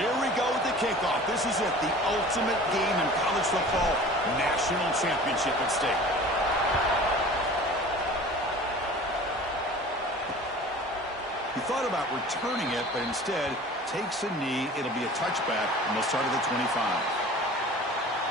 Here we go with the kickoff. This is it, the ultimate game in college football, national championship at stake. He thought about returning it, but instead takes a knee. It'll be a touchback, and they'll start at the 25.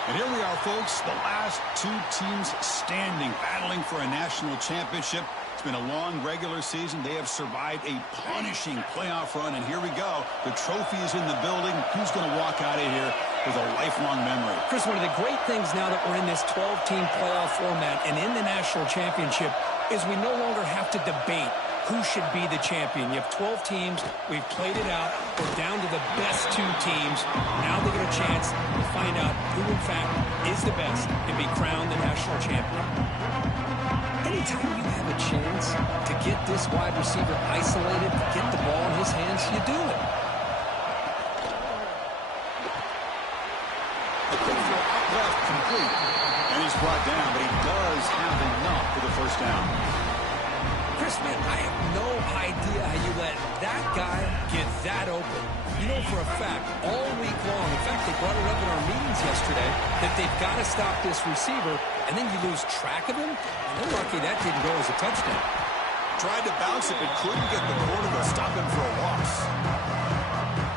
And here we are, folks, the last two teams standing, battling for a national championship. It's been a long regular season. They have survived a punishing playoff run, and here we go. The trophy is in the building. Who's going to walk out of here with a lifelong memory? Chris, one of the great things now that we're in this 12-team playoff format and in the national championship is we no longer have to debate who should be the champion. You have 12 teams. We've played it out. We're down to the best two teams. Now they get a chance to find out who, in fact, is the best and be crowned the national champion. Anytime you have a chance to get this wide receiver isolated, get the ball in his hands, you do it. A quick throw out left, complete. And he's brought down, but he does have enough for the first down. Chris, man, I have no idea how you let that guy get that open. You know for a fact, all week long, in fact, they brought it up in our meetings yesterday, that they've got to stop this receiver, and then you lose track of him. They're lucky that didn't go as a touchdown. Tried to bounce it, but couldn't get the corner to stop him for a loss.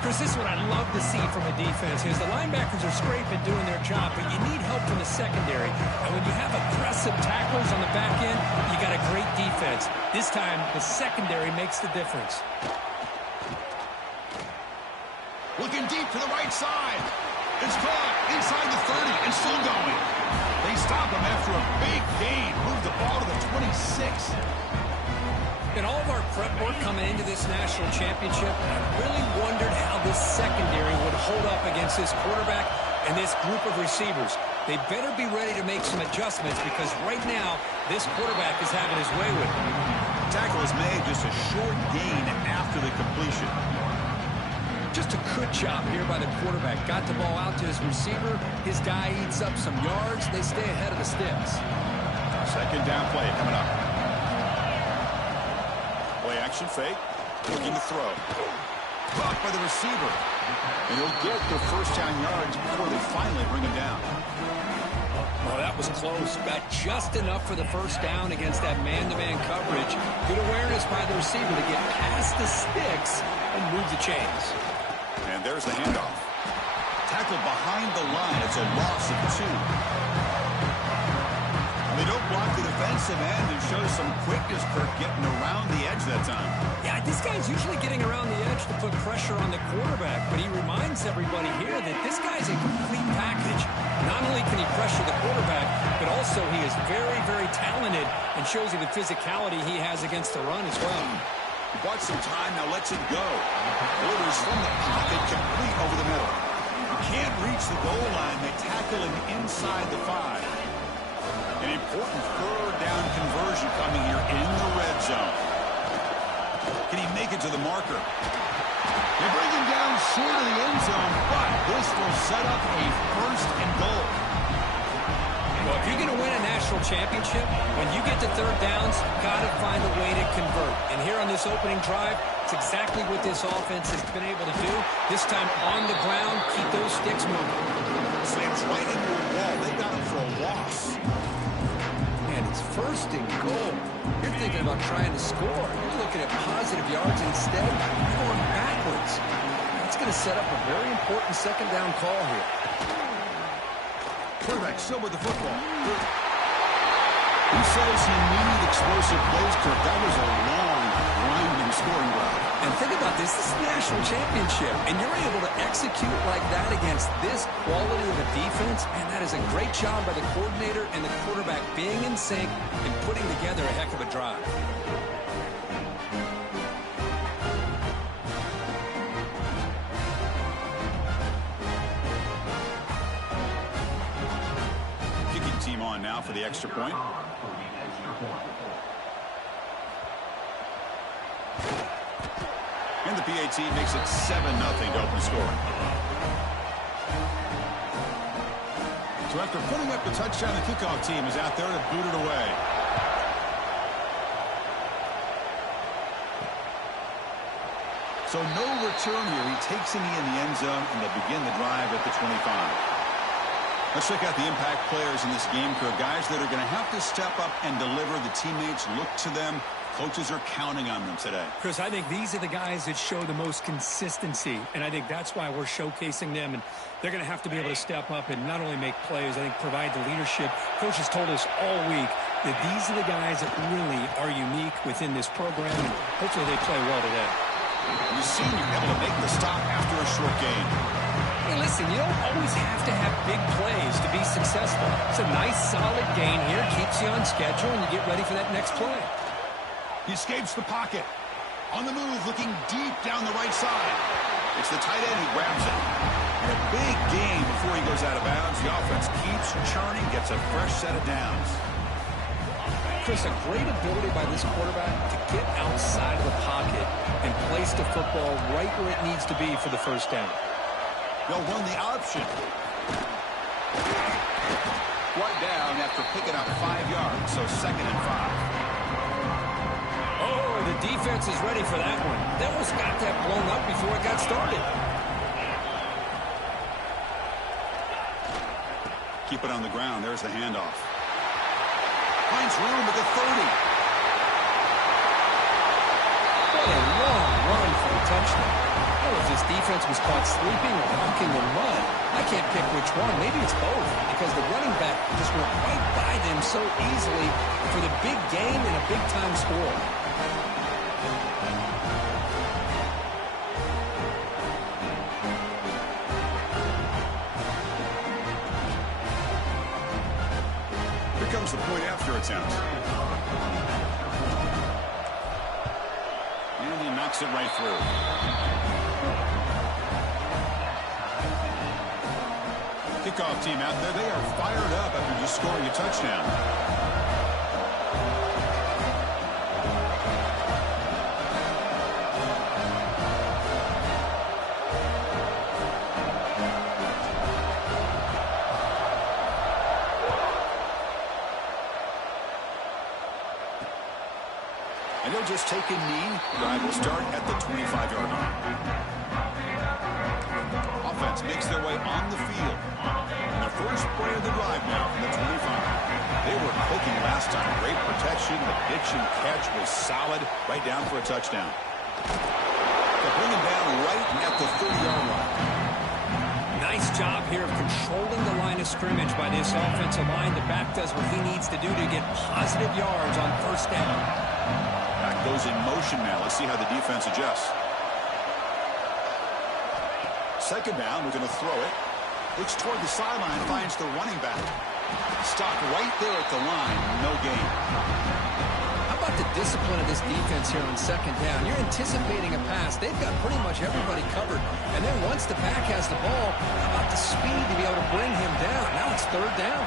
Chris, this is what I love to see from a defense is the linebackers are scraping, doing their job, but you need help from the secondary. And when you have aggressive tacklers on the back end, you got a great defense. This time, the secondary makes the difference. Looking deep to the right side. It's caught inside the 30 and still going. They stop him after a big gain. Move the ball to the 26. In all of our prep work coming into this national championship, I really wondered how this secondary would hold up against this quarterback and this group of receivers. They better be ready to make some adjustments because right now, this quarterback is having his way with them. Tackle is made just a short gain after the completion. Just a good job here by the quarterback. Got the ball out to his receiver. His guy eats up some yards. They stay ahead of the sticks. Second down play coming up. Play action fake. Looking to throw. Caught by the receiver. And he'll get the first down yards before they finally bring him down. Oh, that was close. Got just enough for the first down against that man-to-man coverage. Good awareness by the receiver to get past the sticks and move the chains. And there's the handoff. Tackle behind the line. It's a loss of 2. They don't block the defensive end and show some quickness, Kirk, getting around the edge that time. Yeah, this guy's usually getting around the edge to put pressure on the quarterback, but he reminds everybody here that this guy's a complete package. Not only can he pressure the quarterback, but also he is very, very talented and shows you the physicality he has against the run as well. He bought some time, now lets it go. Orders from the pocket, complete over the middle. He can't reach the goal line. They tackle him inside the 5. An important third down conversion coming here in the red zone. Can he make it to the marker? They bring him down short of the end zone, but this will set up a first and goal. Well, if you're going to win a national championship, when you get to third downs, you've got to find a way to convert. And here on this opening drive, it's exactly what this offense has been able to do. This time on the ground, keep those sticks moving. Slams right into a wall. They got him for a loss. And it's first and goal. You're thinking about trying to score. You're looking at positive yards. Instead, you're going backwards. That's going to set up a very important second down call here. Quarterback still with the football. Who says he needed explosive plays, Kirk? That was a long, winding scoring drive. And think about this. This is the national championship. And you're able to execute like that against this quality of a defense. And that is a great job by the coordinator and the quarterback being in sync and putting together a heck of a drive. Kicking team on now for the extra point. And the PAT makes it 7-0 to open scoring. So after putting up the touchdown, the kickoff team is out there to boot it away. So no return here. He takes a knee in the end zone, and they'll begin the drive at the 25. Let's check out the impact players in this game, crew. Guys that are going to have to step up and deliver. The teammates look to them. Coaches are counting on them today. Chris, I think these are the guys that show the most consistency, and I think that's why we're showcasing them. And they're going to have to be able to step up and not only make plays, I think provide the leadership. Coaches told us all week that these are the guys that really are unique within this program, and hopefully they play well today. The senior able to make the stop after a short gain. Hey, listen, you don't always have to have big plays to be successful. It's a nice, solid gain here. Keeps you on schedule, and you get ready for that next play. He escapes the pocket. On the move, looking deep down the right side. It's the tight end who grabs it. And a big gain before he goes out of bounds. The offense keeps churning, gets a fresh set of downs. Chris, a great ability by this quarterback to get outside of the pocket and place the football right where it needs to be for the first down. They'll run the option. Right down after picking up 5 yards, so 2nd and 5. Oh, the defense is ready for that one. They almost got that blown up before it got started. Keep it on the ground. There's the handoff. Finds room at the 30. What a long run for a touchdown. I don't know if this defense was caught sleeping or walking in mud. I can't pick which one. Maybe it's both, because the running back just went right by them so easily for the big gain and a big-time score. Here comes the point after attempt. And he knocks it right through. Kickoff team out there. They are fired up after just scoring a touchdown. And they'll just take a knee. Drive will start at the 25-yard line. Offense makes their way on the field. And the first play of the drive now from the 25. They were clicking last time. Great protection. The pitch and catch was solid. Right down for a touchdown. They'll bring him down right at the 30-yard line. Nice job here of controlling the line of scrimmage by this offensive line. The back does what he needs to do to get positive yards on first down. Back goes in motion now. Let's see how the defense adjusts. Second down, we're going to throw it. Looks toward the sideline, finds the running back. Stopped right there at the line, no gain. How about the discipline of this defense here on second down? You're anticipating a pass. They've got pretty much everybody covered. And then once the back has the ball, how about the speed to be able to bring him down? Now it's third down.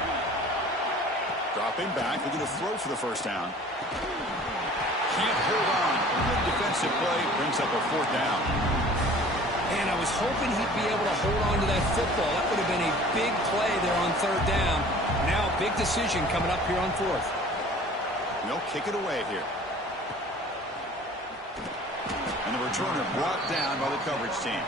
Dropping back, we're going to throw for the first down. Can't hold on. Good defensive play, brings up a fourth down. And I was hoping he'd be able to hold on to that football. That would have been a big play there on third down. Now a big decision coming up here on fourth. They'll kick it away here. And the returner brought down by the coverage team.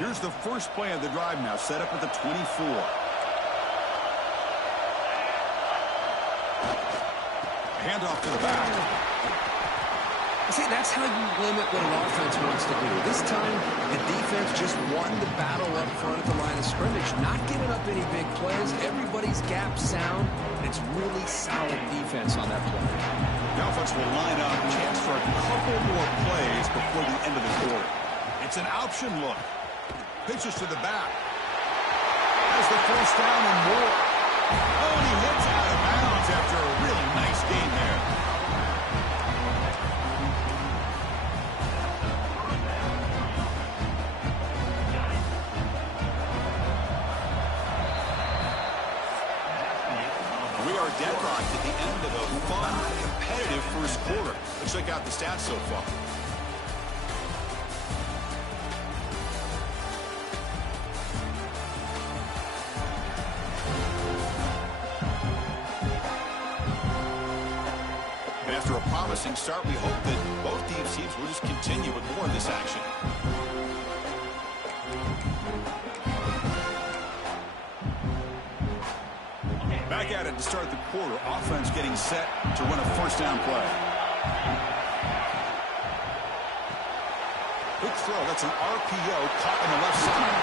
Here's the first play of the drive now, set up at the 24. Handoff to the back. See, that's how you limit what an offense wants to do. This time, the defense just won the battle up front at the line of scrimmage, not giving up any big plays. Everybody's gap sound, and it's really solid defense on that play. The offense will line up, chance for a couple more plays before the end of the quarter. It's an option look. Pitches to the back. Has the first down and more. Oh, and he hits out of bounds after a really nice game there. We are deadlocked at the end of a fun, competitive first quarter. Let's check out the stats so far. promising start. We hope that both these teams will just continue with more of this action. Back at it to start the quarter. Offense getting set to run a first down play. Quick throw. That's an RPO caught on the left side.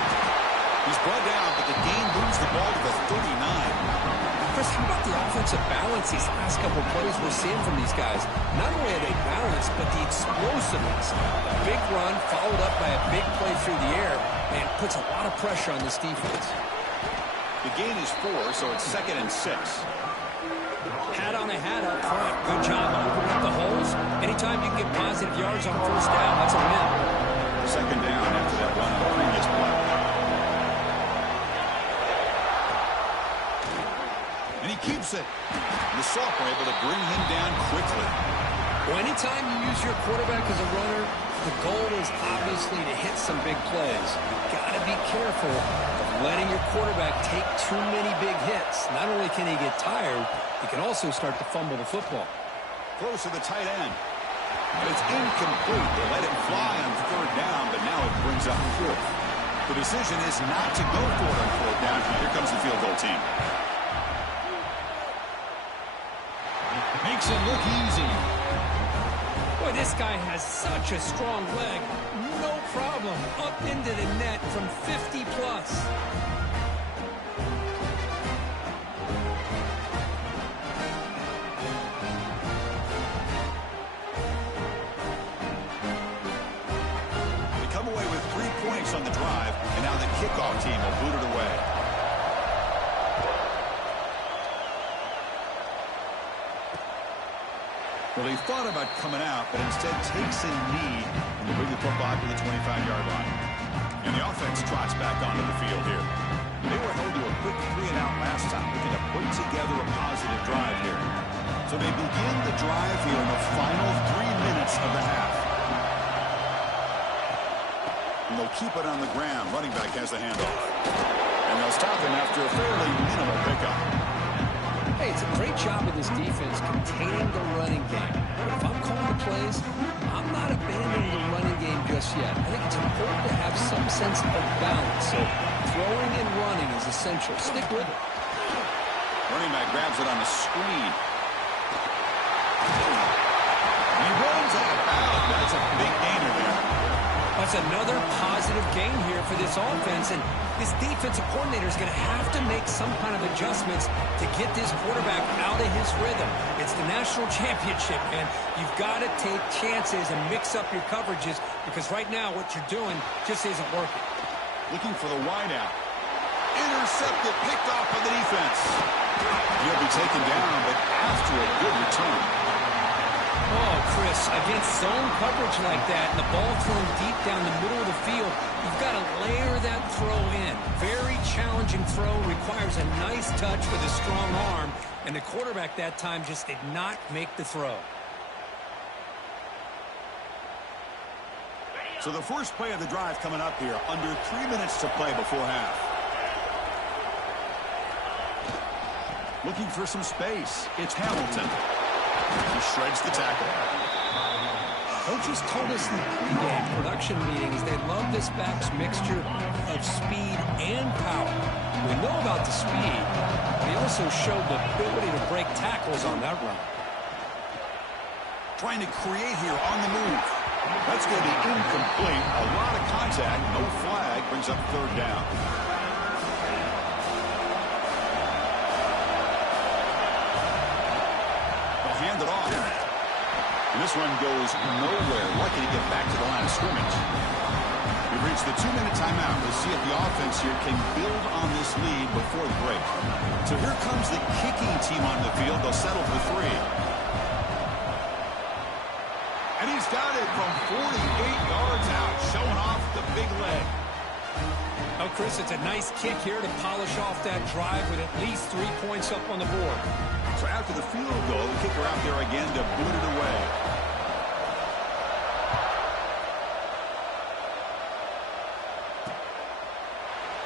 He's brought down, but the game moves the ball to the 39. Chris, how about the offensive balance these last couple plays we're seeing from these guys? Not only are they balanced, but the explosiveness. A big run followed up by a big play through the air, and puts a lot of pressure on this defense. The gain is 4, so it's 2nd and 6. Hat on a hat up front. Good job opening up the holes. Anytime you can get positive yards on first down, that's a win. 2nd down after that run on the previous play. And he keeps it. The Soft were able to bring him down quickly. Well, anytime you use your quarterback as a runner, the goal is obviously to hit some big plays. Got to be careful of letting your quarterback take too many big hits. Not only can he get tired, he can also start to fumble the football. Close to the tight end. And it's incomplete. They let it fly on 3rd down, but now it brings up 4th. The decision is not to go for it on 4th down. Here comes the field goal team. Makes it look easy. Boy, this guy has such a strong leg. No problem. Up into the net from 50 plus. They come away with 3 points on the drive, and now the kickoff team will boot it away. Well, he thought about coming out, but instead takes a knee and will bring the football to the 25-yard line. And the offense trots back onto the field here. They were held to a quick 3-and-out last time, looking to put together a positive drive here. So they begin the drive here in the final 3 minutes of the half. And they'll keep it on the ground. Running back has the handoff. And they'll stop him after a fairly minimal pickup. Hey, it's a great job of this defense containing the running game. But if I'm calling the plays, I'm not abandoning the running game just yet. I think it's important to have some sense of balance. So throwing and running is essential. Stick with it. Running back grabs it on the screen. And he runs out of bounds. That's a big gainer there. That's another positive gain here for this offense, and this defensive coordinator is going to have to make some kind of adjustments to get this quarterback out of his rhythm. It's the national championship, and you've got to take chances and mix up your coverages, because right now what you're doing just isn't working. Looking for the wideout. Intercepted, picked off by the defense. He'll be taken down, but after a good return. Oh, Chris, against zone coverage like that, and the ball thrown deep down the middle of the field, you've got to layer that throw in. Very challenging throw, requires a nice touch with a strong arm, and the quarterback that time just did not make the throw. So the first play of the drive coming up here, under 3 minutes to play before half. Looking for some space. It's Hamilton. He shreds the tackle. Coaches told us in the pregame production meetings they love this back's mixture of speed and power. We know about the speed, but he also showed the ability to break tackles on that run. Trying to create here on the move. That's going to be incomplete. A lot of contact, no flag, brings up 3rd down. Hand it off. And this one goes nowhere. Lucky to get back to the line of scrimmage. We've reached the 2-minute timeout. We'll see if the offense here can build on this lead before the break. So here comes the kicking team on the field. They'll settle for 3. And he's got it from 48 yards out, showing off the big leg. Oh, Chris, it's a nice kick here to polish off that drive with at least 3 points up on the board. So after the field goal, the kicker out there again to boot it away.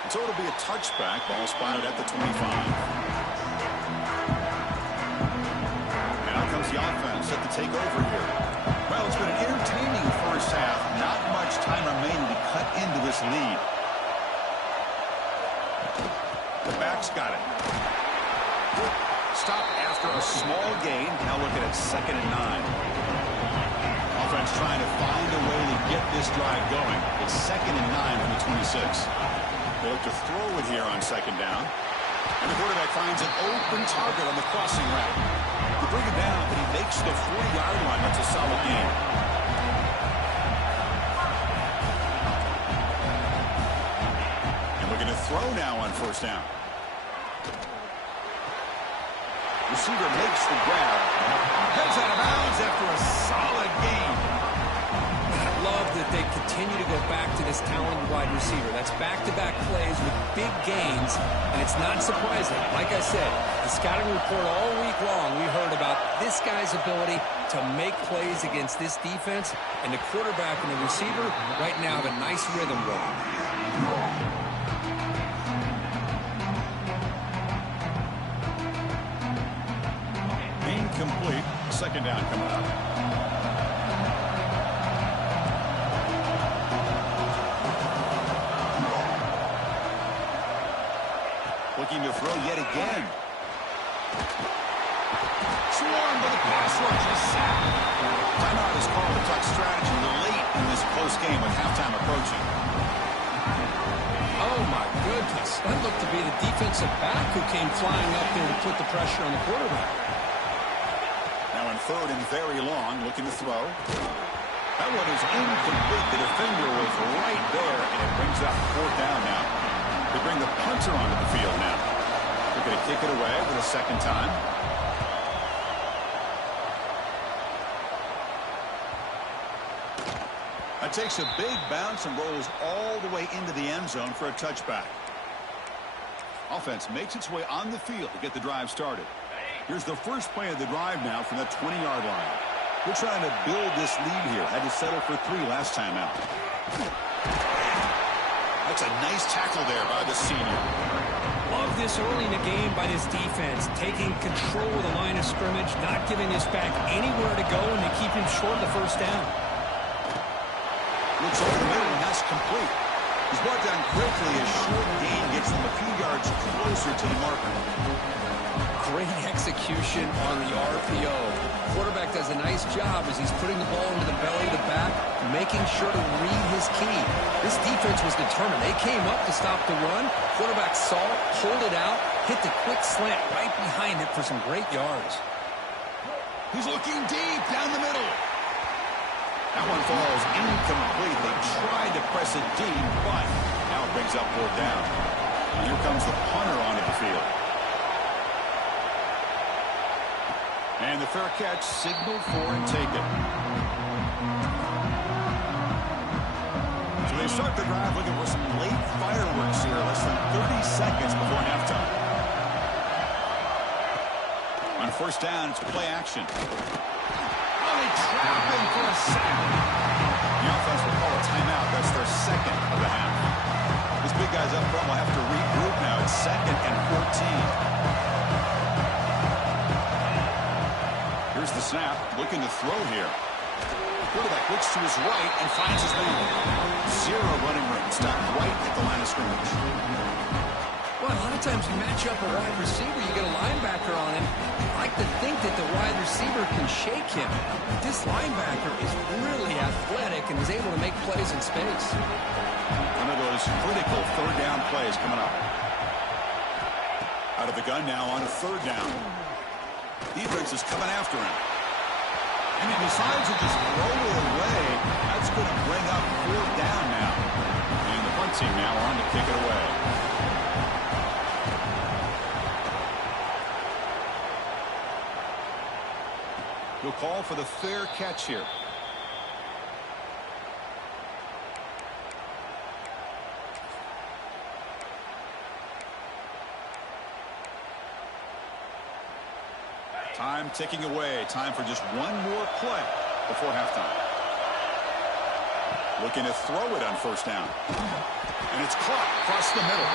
So it'll be a touchback. Ball spotted at the 25. And out comes the offense. set to take over here. Well, it's been an entertaining first half. Not much time remaining to cut into this lead. The back's got it. Stop after a small gain. Now looking at 2nd and 9. Offense trying to find a way to get this drive going. It's 2nd and 9 from the 26. They look to throw it here on 2nd down. And the quarterback finds an open target on the crossing route. To bring it down, but he makes the 40-yard line. That's a solid game. And we're going to throw now on 1st down. Receiver makes the grab. Heads out of bounds after a solid game. I love that they continue to go back to this talented wide receiver. That's back-to-back plays with big gains, and it's not surprising. Like I said, the scouting report all week long, we heard about this guy's ability to make plays against this defense, and the quarterback and the receiver right now have a nice rhythm going. Incomplete. 2nd down coming up. Looking to throw yet again. Swarmed by the pass rush. A sack. Timeout is called to talk strategy late in this close game with halftime approaching. Oh, my goodness. That looked to be the defensive back who came flying up there to put the pressure on the quarterback. Now in 3rd and very long, looking to throw. That one is incomplete. The defender was right there, and it brings up 4th down now. They bring the punter onto the field now. They're going to kick it away for the 2nd time. That takes a big bounce and rolls all the way into the end zone for a touchback. Offense makes its way on the field to get the drive started. Here's the first play of the drive now from the 20-yard line. We're trying to build this lead here. Had to settle for 3 last time out. That's a nice tackle there by the senior. Love this early in the game by this defense, taking control of the line of scrimmage, not giving this back anywhere to go, and they keep him short of the 1st down. Looks over the middle, and that's complete. He's brought down quickly. A short gain gets them a few yards closer to the marker. Great execution on the RPO. Quarterback does a nice job as he's putting the ball into the belly of the back, making sure to read his key. This defense was determined. They came up to stop the run. Quarterback saw it, pulled it out, hit the quick slant right behind it for some great yards. He's looking deep down the middle. That one falls incomplete. They tried to press it deep, but now it brings up 4th down. And here comes the punter onto the field. And the fair catch signaled for and taken. So they start the drive looking for some late fireworks here. Less than 30 seconds before halftime. On 1st down, it's play action. Oh, they trap him for a sack. The offense will call a timeout. That's their 2nd of the half. This big guy's up front will have to regroup now. It's 2nd and 14. Here's the snap, looking to throw here. Quarterback looks to his right and finds his man. 0 running room, stopped right at the line of scrimmage. Well, a lot of times you match up a wide receiver, you get a linebacker on him. I like to think that the wide receiver can shake him. But this linebacker is really athletic and is able to make plays in space. One of those critical 3rd down plays coming up. Out of the gun now on a 3rd down. Defense is coming after him. And he decides to just throw it away. That's going to bring up 4th down now. And the punt team now on to kick it away. He'll call for the fair catch here. Time ticking away. Time for just one more play before halftime. Looking to throw it on 1st down. And it's caught across the middle.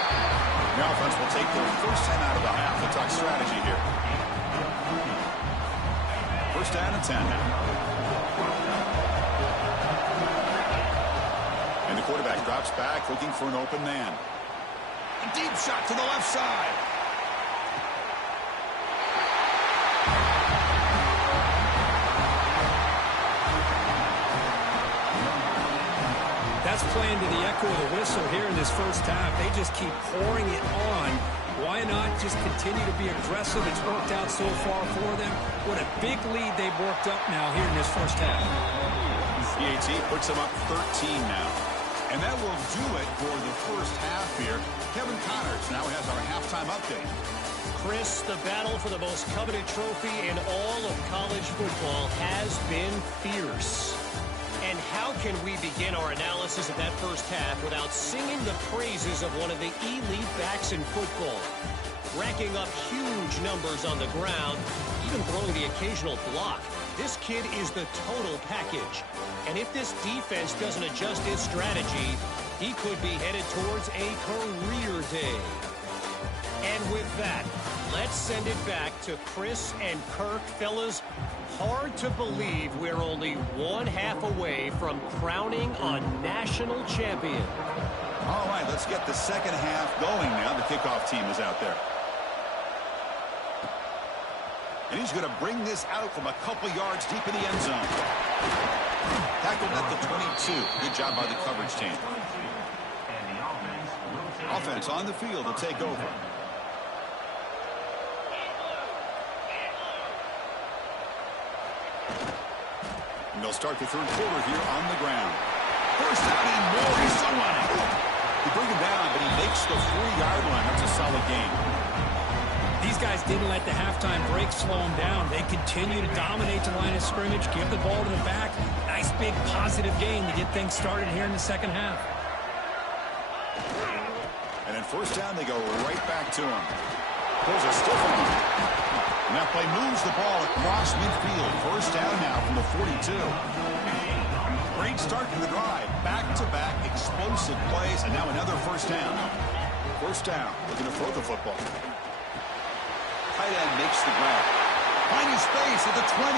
The offense will take their first time out of the half to talk strategy here. First down and 10 now. And the quarterback drops back looking for an open man. A deep shot to the left side. That's playing to the echo of the whistle here in this first half. They just keep pouring it on. Why not just continue to be aggressive? It's worked out so far for them. What a big lead they've worked up now here in this first half. PAT puts them up 13 now. And that will do it for the first half here. Kevin Connors now has our halftime update. Chris, the battle for the most coveted trophy in all of college football has been fierce. And how can we begin our analysis of that first half without singing the praises of one of the elite backs in football? Racking up huge numbers on the ground, even throwing the occasional block. This kid is the total package. And if this defense doesn't adjust its strategy, he could be headed towards a career day. And with that, let's send it back to Chris and Kirk. Fellas, hard to believe we're only one half away from crowning a national champion. All right, let's get the second half going now. The kickoff team is out there. And he's going to bring this out from a couple yards deep in the end zone. Tackled at the 22. Good job by the coverage team. Offense on the field to take over. And they'll start the third quarter here on the ground. First down and more. He's still running. They bring him down, but he makes the 4-yard line. That's a solid game. These guys didn't let the halftime break slow them down. They continue to dominate the line of scrimmage, give the ball to the back. Nice big positive gain to get things started here in the second half. And then first down, they go right back to him. Pulls a stiff one. And that play moves the ball across midfield. First down now from the 42. Great start to the drive. Back-to-back explosive plays, and now another first down. First down, looking to throw the football. Tight end makes the grab. Finding space at the 20.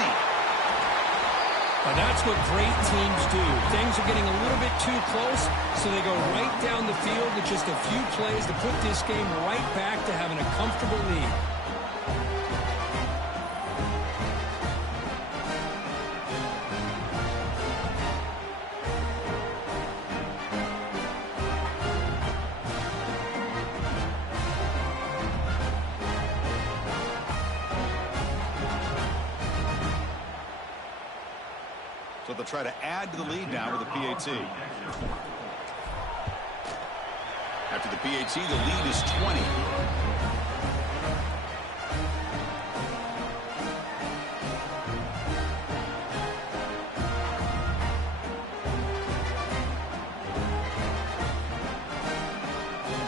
Now that's what great teams do. Things are getting a little bit too close, so they go right down the field with just a few plays to put this game right back to having a comfortable lead. So they'll try to add to the lead now with the PAT. After the PAT, the lead is 20.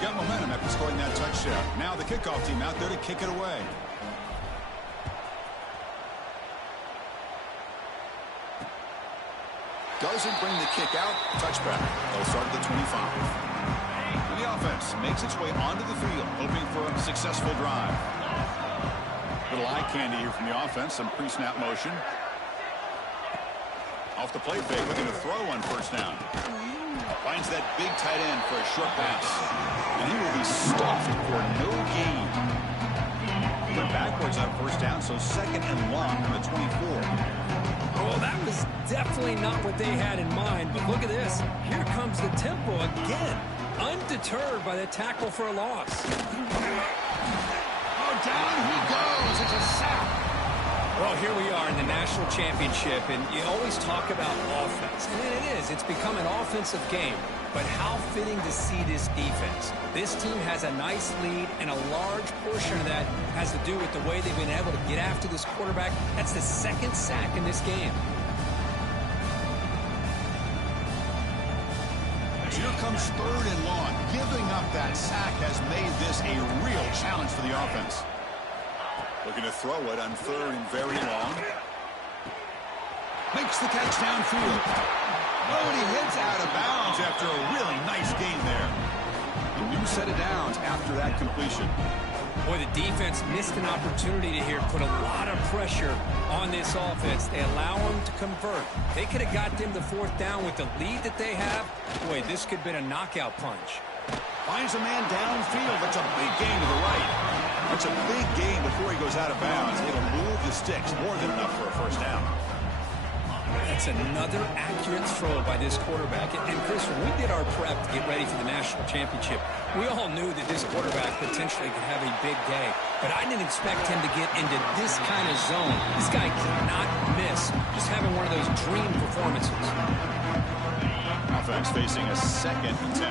Got momentum after scoring that touchdown. Now the kickoff team out there to kick it away. Doesn't bring the kick out. Touchback. They'll start at the 25. And the offense makes its way onto the field, hoping for a successful drive. Little eye candy here from the offense. Some pre-snap motion. Off the play fake, looking to throw on first down. Finds that big tight end for a short pass. And he will be stuffed for no gain. Went backwards on first down, so second and long from the 24. Well, that was definitely not what they had in mind, but look at this. Here comes the tempo again. Undeterred by the tackle for a loss. Oh, down he goes. It's a sack. Well, here we are in the national championship, and you always talk about offense. And it is. It's become an offensive game. But how fitting to see this defense. This team has a nice lead, and a large portion of that has to do with the way they've been able to get after this quarterback. That's the second sack in this game. Here comes third and long. Giving up that sack has made this a real challenge for the offense. Looking to throw it on third and very long. Makes the catch downfield. Oh, and he hits out of bounds after a really nice game there. A new set of downs after that completion. Boy, the defense missed an opportunity to here put a lot of pressure on this offense. They allow them to convert. They could have got them the fourth down with the lead that they have. Boy, this could have been a knockout punch. Finds a man downfield. That's a big gain to the right. That's a big gain before he goes out of bounds. It'll move the sticks. More than enough for a first down. That's another accurate throw by this quarterback. And Chris, when we did our prep to get ready for the national championship, we all knew that this quarterback potentially could have a big day. But I didn't expect him to get into this kind of zone. This guy cannot miss. Just having one of those dream performances. Offense facing a 2nd and 10.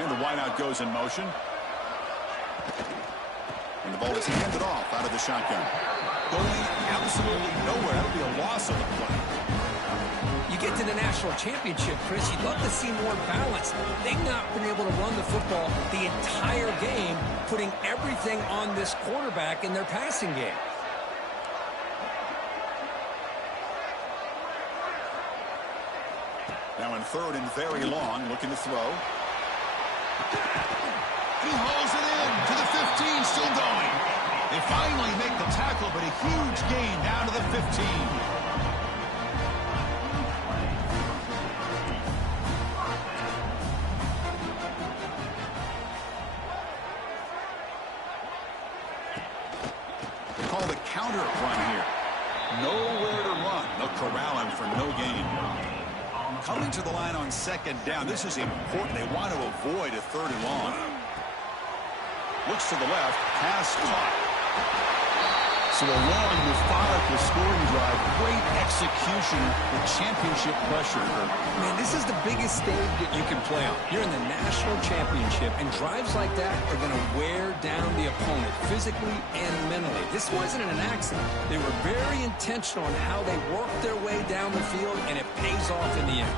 And the wideout goes in motion. And the ball is handed off out of the shotgun. Going absolutely nowhere. That'll be a loss of the play. You get to the national championship, Chris, you'd love to see more balance. They've not been able to run the football the entire game, putting everything on this quarterback in their passing game. Now in 3rd and very long, looking to throw. He hauls it in to the 15, still going. They finally make the tackle, but a huge gain down to the 15. They call the counter run here. Nowhere to run. They'll corral him for no gain. Coming to the line on 2nd down. This is important. They want to avoid a 3rd and long. Looks to the left. Pass caught. So a long, methodical scoring drive. Great execution with championship pressure. Man, this is the biggest stage that you can play on. You're in the national championship, and drives like that are going to wear down the opponent physically and mentally. This wasn't an accident. They were very intentional in how they worked their way down the field, and it pays off in the end.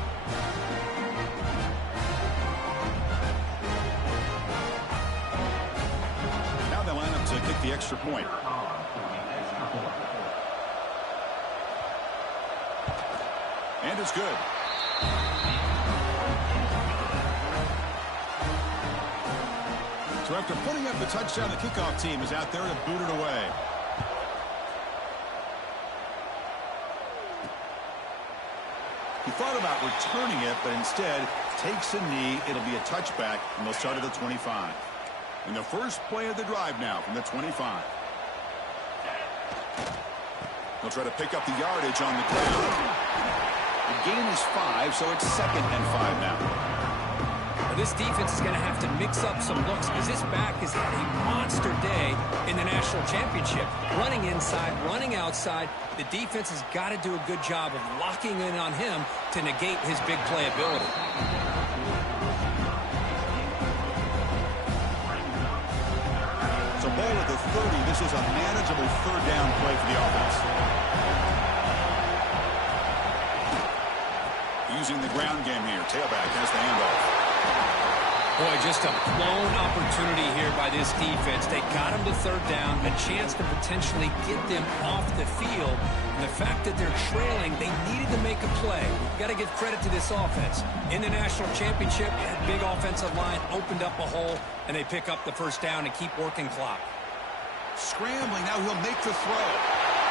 Now they line up to kick the extra point. And it's good. So after putting up the touchdown, the kickoff team is out there to boot it away. He thought about returning it, but instead takes a knee. It'll be a touchback, and they'll start at the 25. And the first play of the drive now from the 25. They'll try to pick up the yardage on the ground. The gain is 5, so it's 2nd and 5 now. Well, this defense is going to have to mix up some looks because this back has had a monster day in the national championship. Running inside, running outside. The defense has got to do a good job of locking in on him to negate his big play ability. So ball at the 30. This is a manageable 3rd down play for the offense. Using the ground game here. Tailback has the handoff. Boy, just a blown opportunity here by this defense. They got him to 3rd down, a chance to potentially get them off the field. And the fact that they're trailing, they needed to make a play. You've got to give credit to this offense. In the national championship, that big offensive line opened up a hole, and they pick up the first down and keep working clock. Scrambling. Now he'll make the throw.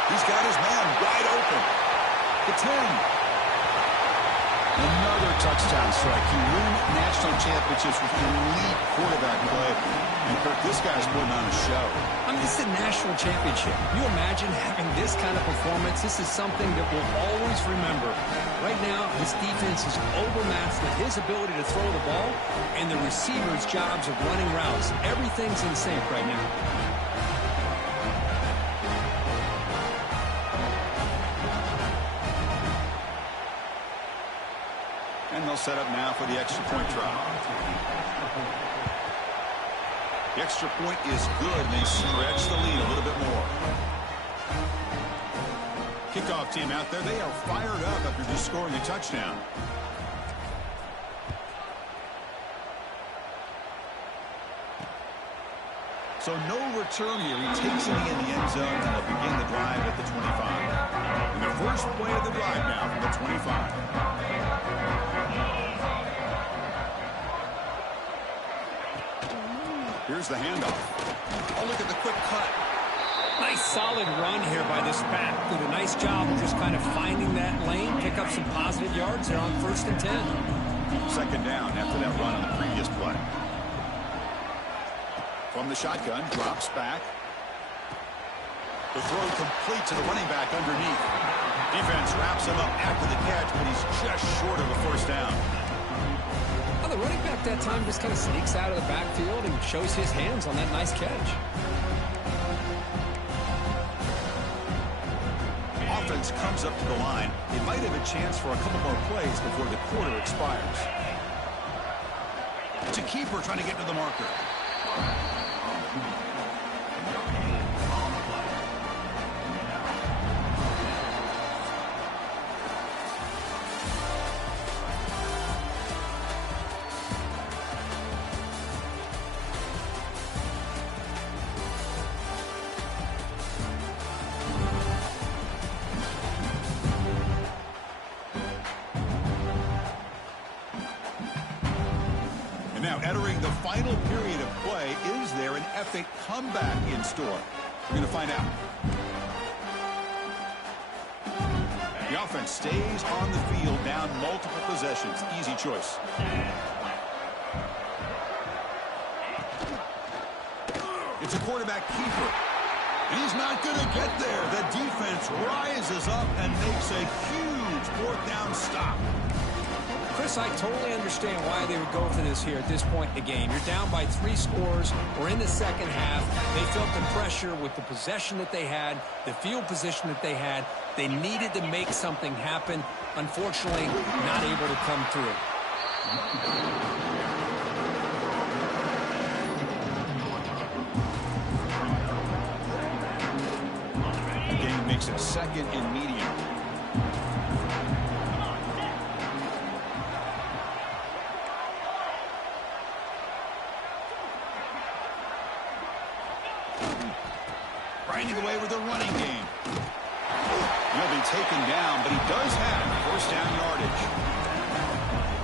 He's got his man wide open. The 10. Another touchdown strike. You win national championships with elite quarterback play. And, Kirk, this guy's putting on a show. I mean, this is a national championship. Can you imagine having this kind of performance? This is something that we'll always remember. Right now, this defense is overmatched with his ability to throw the ball and the receivers' jobs of running routes. Everything's in sync right now. And they'll set up now for the extra point try. The extra point is good, and they stretch the lead a little bit more. Kickoff team out there, they are fired up after just scoring a touchdown. So no return here. He takes it in the end zone, and they'll begin the drive at the 25. And the first play of the drive now from the 25. Here's the handoff. Oh, look at the quick cut. Nice solid run here by this back. Did a nice job of just kind of finding that lane, pick up some positive yards there on 1st and 10. Second down after that run on the previous play. From the shotgun, drops back. The throw complete to the running back underneath. Defense wraps him up after the catch, but he's just short of a first down. Well, the running back that time just kind of sneaks out of the backfield and shows his hands on that nice catch. Offense comes up to the line. They might have a chance for a couple more plays before the quarter expires. It's a keeper trying to get to the marker. Now entering the final period of play, is there an epic comeback in store? We're going to find out. The offense stays on the field, down multiple possessions. Easy choice. It's a quarterback keeper. He's not going to get there. The defense rises up and makes a huge 4th down stop. Chris, I totally understand why they would go for this here at this point in the game. You're down by 3 scores. We're in the second half. They felt the pressure with the possession that they had, the field position that they had. They needed to make something happen. Unfortunately, not able to come through. The game makes it 2nd and medium. Grinding away with the running game. He'll be taken down, but he does have 1st down yardage.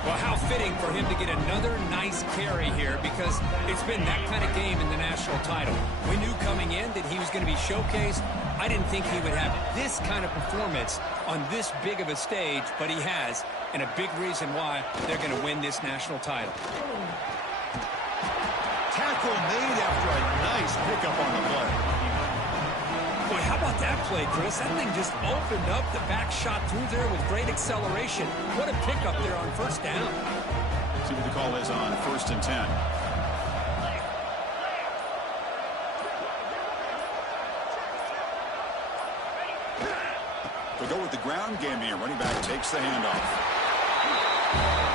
Well, how fitting for him to get another nice carry here, because it's been that kind of game in the national title. We knew coming in that he was going to be showcased. I didn't think he would have this kind of performance on this big of a stage, but he has, and a big reason why they're going to win this national title. Tackle made after a nice pickup on the play. Boy, how about that play, Chris? That thing just opened up. The back shot through there with great acceleration. What a pickup there on 1st down. See what the call is on 1st and 10. They go with the ground game here. Running back takes the handoff.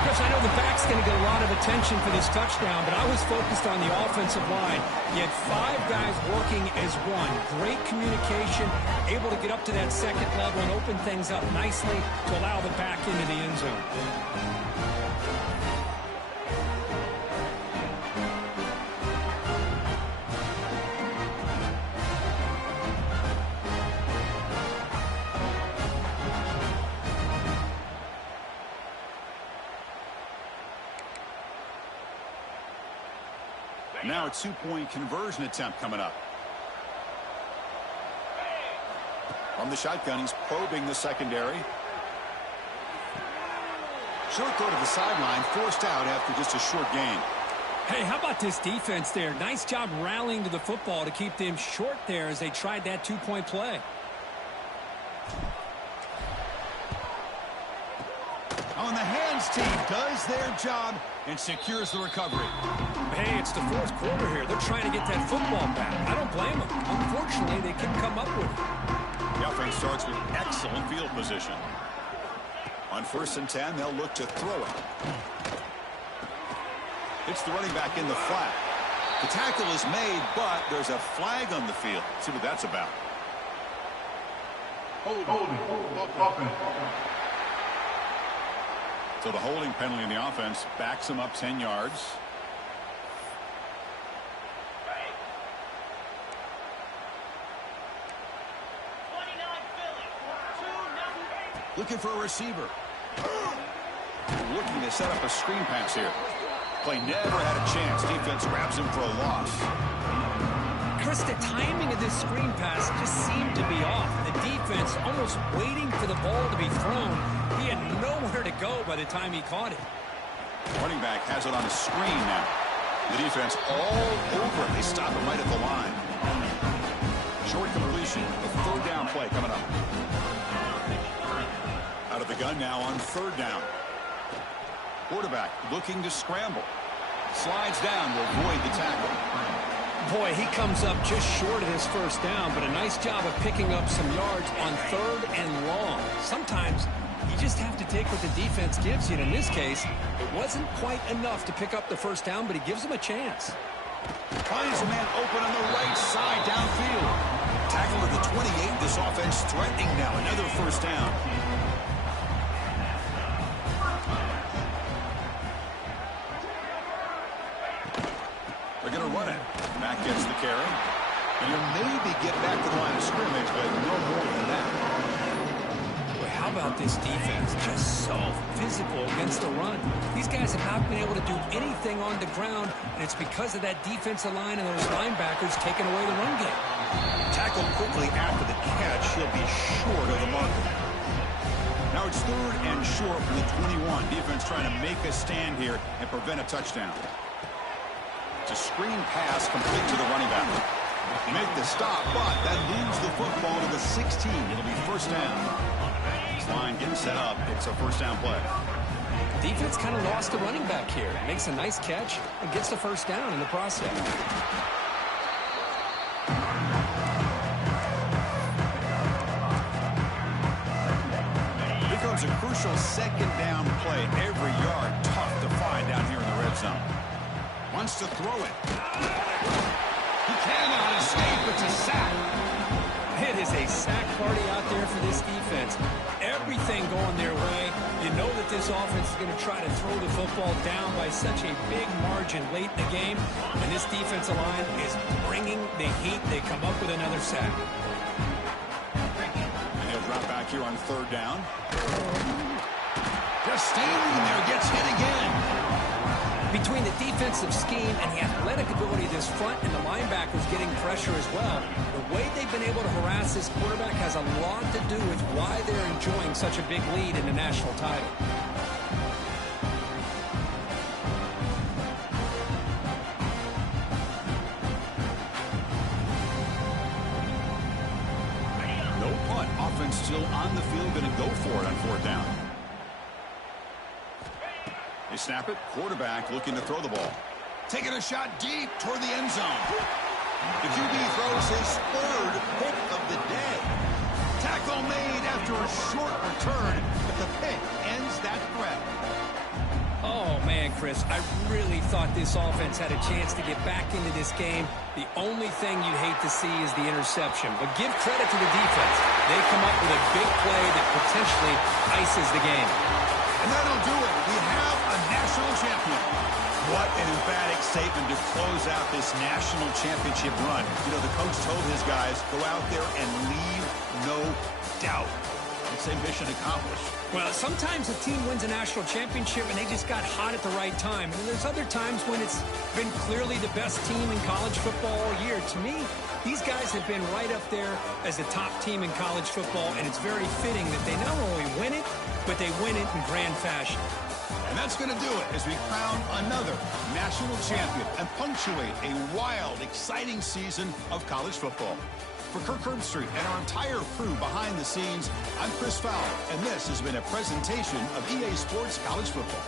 Chris, I know the back's going to get a lot of attention for this touchdown, but I was focused on the offensive line. You had 5 guys working as one. Great communication, able to get up to that 2nd level and open things up nicely to allow the back into the end zone. Now a 2-point conversion attempt coming up. From the shotgun, he's probing the secondary. Short throw to the sideline, forced out after just a short gain. Hey, how about this defense there? Nice job rallying to the football to keep them short there as they tried that 2-point play. On the hands team does their job and secures the recovery. Hey, it's the 4th quarter here. They're trying to get that football back. I don't blame them. Unfortunately, they couldn't come up with it. The offense starts with excellent field position. On 1st and 10, they'll look to throw it. It's the running back in the flat. The tackle is made, but there's a flag on the field. Let's see what that's about. So the holding penalty in the offense backs him up 10 yards. Looking for a receiver. Looking to set up a screen pass here. Play never had a chance. Defense grabs him for a loss. Chris, the timing of this screen pass just seemed to be off. The defense almost waiting for the ball to be thrown. He had nowhere to go by the time he caught it. Running back has it on a screen now. The defense all over it. They stop him right at the line. Short completion. A third down play coming up. Out of the gun now on third down. Quarterback looking to scramble. Slides down to avoid the tackle. Boy, he comes up just short of his first down, but a nice job of picking up some yards on third and long. Sometimes you just have to take what the defense gives you. And in this case, it wasn't quite enough to pick up the first down, but he gives him a chance. Finds a man open on the right side downfield. Tackle at the 28. This offense threatening now. Another first down. They're going to run it. Mack gets the carry. And he'll maybe get back to the line of scrimmage, but no more than that. Boy, how about this defense? Just so physical against the run. These guys have not been able to do anything on the ground, and it's because of that defensive line and those linebackers taking away the run game. Tackled quickly after the catch. He'll be short of the marker. Now it's third and short from the 21. Defense trying to make a stand here and prevent a touchdown. It's a screen pass complete to the running back. Make the stop, but that moves the football to the 16. It'll be first down. This line getting set up. It's a first down play. Defense kind of lost the running back here. Makes a nice catch and gets the first down in the process. Here comes a crucial second down play. Every yard tough to find down here in the red zone. Wants to throw it. He cannot escape. It's a sack. It is a sack party out there for this defense. Everything going their way. You know that this offense is going to try to throw the football down by such a big margin late in the game. And this defensive line is bringing the heat. They come up with another sack. And he'll drop back here on third down. Just standing there. Gets hit again. Between the defensive scheme and the athletic ability of this front and the linebackers getting pressure as well, the way they've been able to harass this quarterback has a lot to do with why they're enjoying such a big lead in the national title. No punt. Offense still on the field. Going to go for it on fourth down. They snap it. Quarterback looking to throw the ball. Taking a shot deep toward the end zone. The QB throws his third pick of the day. Tackle made after a short return, but the pick ends that threat. Oh, man, Chris, I really thought this offense had a chance to get back into this game. The only thing you'd hate to see is the interception. But give credit to the defense. They come up with a big play that potentially ices the game. And that'll do it. We have a national champion. What an emphatic statement to close out this national championship run. You know, the coach told his guys, go out there and leave no doubt. It's a mission accomplished. Well, sometimes a team wins a national championship and they just got hot at the right time. And there's other times when it's been clearly the best team in college football all year. To me, these guys have been right up there as the top team in college football, and it's very fitting that they not only win it, but they win it in grand fashion. And that's going to do it as we crown another national champion and punctuate a wild, exciting season of college football. For Kirk Herbstreit and our entire crew behind the scenes, I'm Chris Fowler, and this has been a presentation of EA Sports College Football.